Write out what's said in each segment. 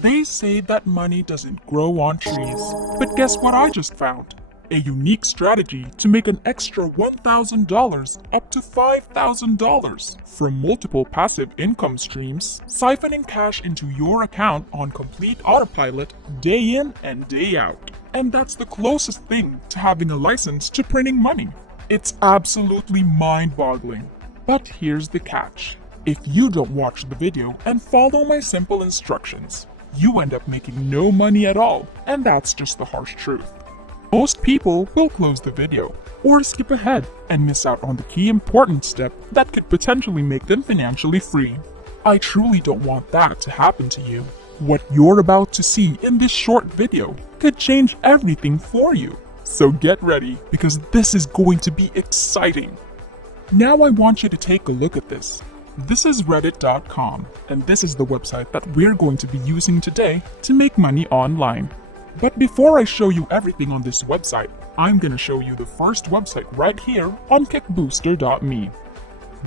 They say that money doesn't grow on trees, but guess what I just found? A unique strategy to make an extra $1,000 up to $5,000 from multiple passive income streams, siphoning cash into your account on complete autopilot day in and day out. And that's the closest thing to having a license to printing money. It's absolutely mind-boggling. But here's the catch. If you don't watch the video and follow my simple instructions, you end up making no money at all, and that's just the harsh truth. Most people will close the video or skip ahead and miss out on the key important step that could potentially make them financially free. I truly don't want that to happen to you. What you're about to see in this short video could change everything for you. So get ready, because this is going to be exciting. Now I want you to take a look at this. This is reddit.com, and this is the website that we're going to be using today to make money online. But before I show you everything on this website, I'm going to show you the first website right here on kickbooster.me.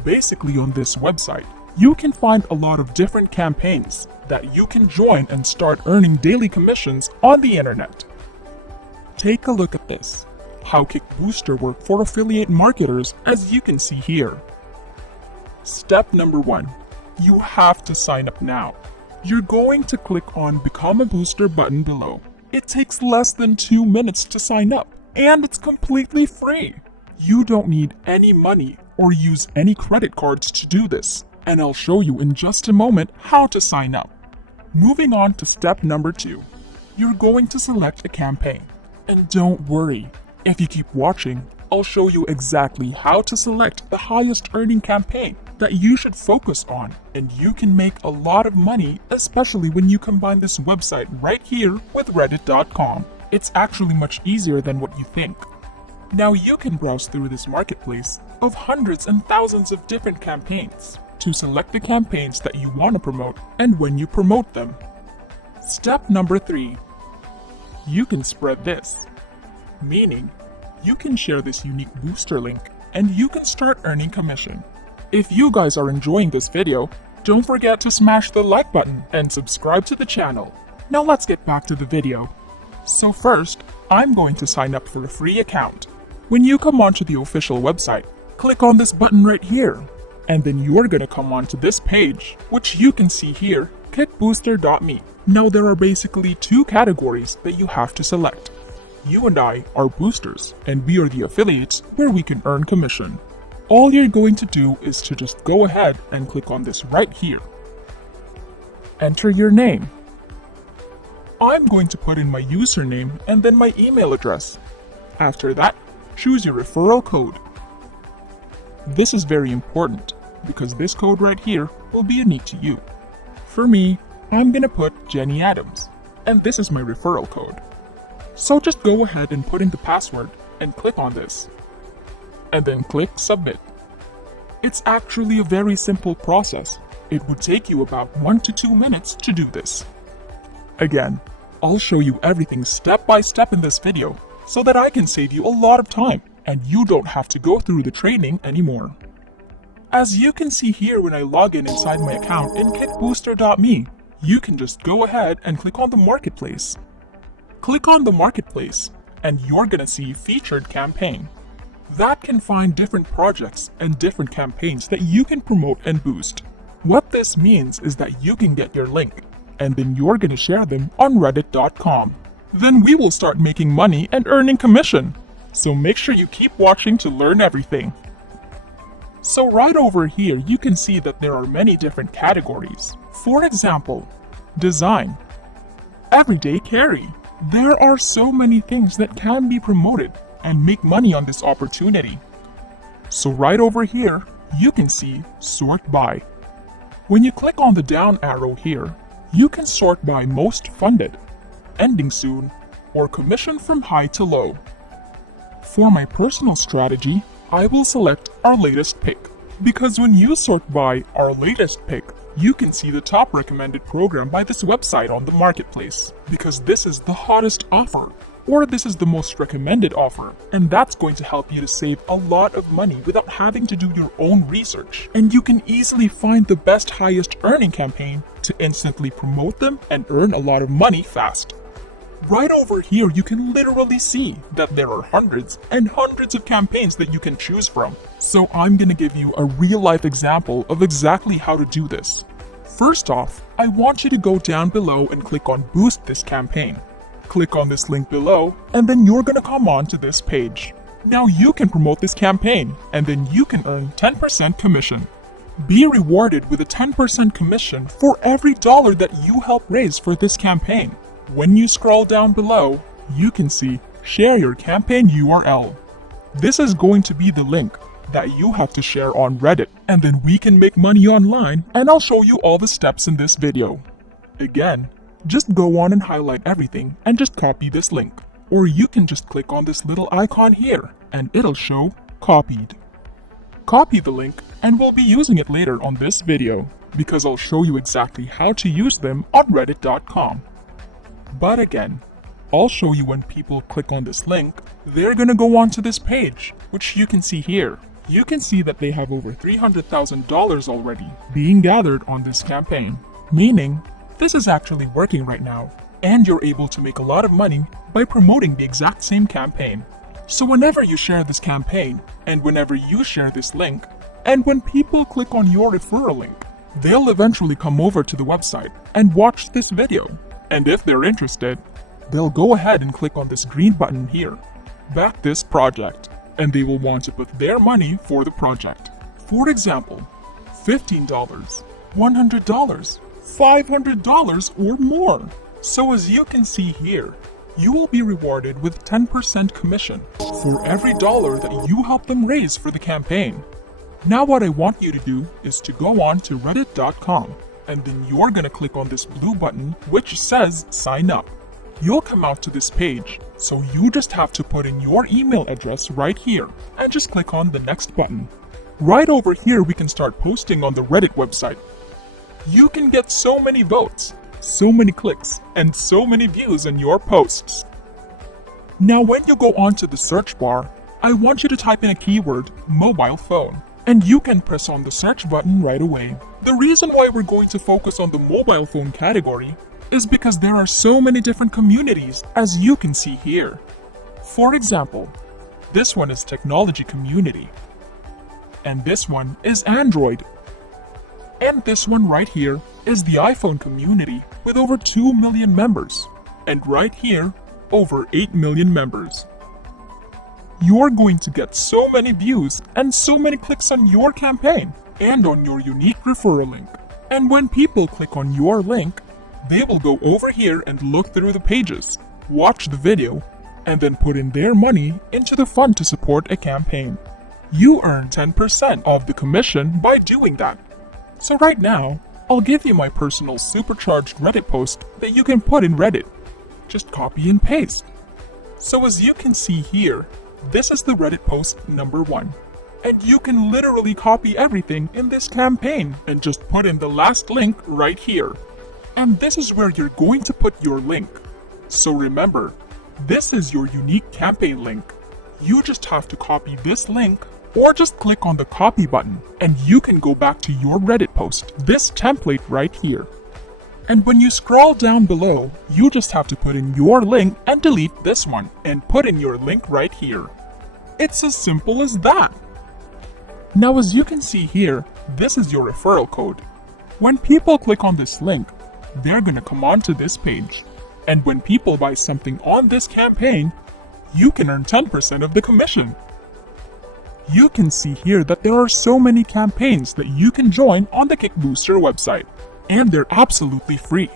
Basically, on this website, you can find a lot of different campaigns that you can join and start earning daily commissions on the internet. Take a look at this, how Kickbooster works for affiliate marketers, as you can see here. Step number 1, you have to sign up now. You're going to click on Become a Booster button below. It takes less than 2 minutes to sign up, and it's completely free. You don't need any money or use any credit cards to do this, and I'll show you in just a moment how to sign up. Moving on to step number 2, you're going to select a campaign. And don't worry, if you keep watching, I'll show you exactly how to select the highest earning campaign that you should focus on, and you can make a lot of money, especially when you combine this website right here with reddit.com. It's actually much easier than what you think. Now you can browse through this marketplace of hundreds and thousands of different campaigns to select the campaigns that you want to promote and when you promote them. Step number 3, you can spread this, meaning you can share this unique booster link and you can start earning commission. If you guys are enjoying this video, don't forget to smash the like button and subscribe to the channel. Now let's get back to the video. So first, I'm going to sign up for a free account. When you come onto the official website, click on this button right here, and then you're gonna come onto this page, which you can see here, kickbooster.me. Now there are basically 2 categories that you have to select. You and I are boosters, and we are the affiliates where we can earn commission. All you're going to do is to just go ahead and click on this right here. Enter your name. I'm going to put in my username and then my email address. After that, choose your referral code. This is very important because this code right here will be unique to you. For me, I'm gonna put Jenny Adams, and this is my referral code. So just go ahead and put in the password and click on this, and then click submit. It's actually a very simple process. It would take you about 1 to 2 minutes to do this. Again, I'll show you everything step by step in this video so that I can save you a lot of time and you don't have to go through the training anymore. As you can see here, when I log in inside my account in kickbooster.me, you can just go ahead and click on the marketplace. Click on the marketplace and you're gonna see featured campaign. That can find different projects and different campaigns that you can promote and boost. What this means is that you can get your link and then you're gonna share them on reddit.com. Then we will start making money and earning commission. So make sure you keep watching to learn everything. So right over here, you can see that there are many different categories. For example, design, everyday carry. There are so many things that can be promoted and make money on this opportunity. So right over here, you can see sort by. When you click on the down arrow here, you can sort by most funded, ending soon, or commission from high to low. For my personal strategy, I will select our latest pick, because when you sort by our latest pick, you can see the top recommended program by this website on the marketplace, because this is the hottest offer, or this is the most recommended offer, and that's going to help you to save a lot of money without having to do your own research, and you can easily find the best highest earning campaign to instantly promote them and earn a lot of money fast. Right over here, you can literally see that there are hundreds and hundreds of campaigns that you can choose from. So I'm gonna give you a real-life example of exactly how to do this. First off, I want you to go down below and click on Boost this campaign. Click on this link below, and then you're gonna come on to this page. Now you can promote this campaign, and then you can earn 10% commission. Be rewarded with a 10% commission for every dollar that you help raise for this campaign. When you scroll down below, you can see Share your campaign URL. This is going to be the link that you have to share on Reddit, and then we can make money online, and I'll show you all the steps in this video. Again, just go on and highlight everything and just copy this link. Or you can just click on this little icon here, and it'll show Copied. Copy the link, and we'll be using it later on this video, because I'll show you exactly how to use them on reddit.com. But again, I'll show you when people click on this link, they're gonna go on to this page, which you can see here. You can see that they have over $300,000 already being gathered on this campaign, meaning this is actually working right now, and you're able to make a lot of money by promoting the exact same campaign. So whenever you share this campaign, and whenever you share this link, and when people click on your referral link, they'll eventually come over to the website and watch this video. And if they're interested, they'll go ahead and click on this green button here, Back this project, and they will want to put their money for the project. For example, $15, $100, $500 or more. So as you can see here, you will be rewarded with 10% commission for every dollar that you help them raise for the campaign. Now what I want you to do is to go on to reddit.com, and then you're gonna click on this blue button which says sign up. You'll come out to this page, so you just have to put in your email address right here and just click on the next button. Right over here we can start posting on the Reddit website. You can get so many votes, so many clicks, and so many views on your posts. Now when you go onto the search bar, I want you to type in a keyword, mobile phone, and you can press on the search button right away. The reason why we're going to focus on the mobile phone category is because there are so many different communities, as you can see here. For example, this one is technology community, and this one is Android, and this one right here is the iPhone community with over 2 million members, and right here, over 8 million members. You're going to get so many views and so many clicks on your campaign and on your unique referral link. And when people click on your link, they will go over here and look through the pages, watch the video, and then put in their money into the fund to support a campaign. You earn 10% of the commission by doing that. So right now, I'll give you my personal supercharged Reddit post that you can put in Reddit. Just copy and paste. So as you can see here, this is the Reddit post number 1. And you can literally copy everything in this campaign and just put in the last link right here. And this is where you're going to put your link. So remember, this is your unique campaign link. You just have to copy this link or just click on the copy button and you can go back to your Reddit post, this template right here. And when you scroll down below, you just have to put in your link and delete this one and put in your link right here. It's as simple as that. Now as you can see here, this is your referral code. When people click on this link, they're gonna come onto this page. And when people buy something on this campaign, you can earn 10% of the commission. You can see here that there are so many campaigns that you can join on the Kickbooster website, and they're absolutely free.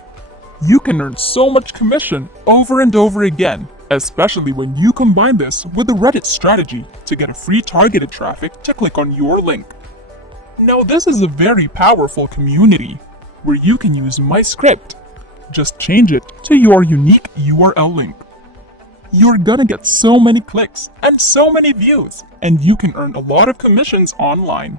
You can earn so much commission over and over again, especially when you combine this with the Reddit strategy to get a free targeted traffic to click on your link. Now this is a very powerful community where you can use my script. Just change it to your unique URL link. You're gonna get so many clicks and so many views, and you can earn a lot of commissions online.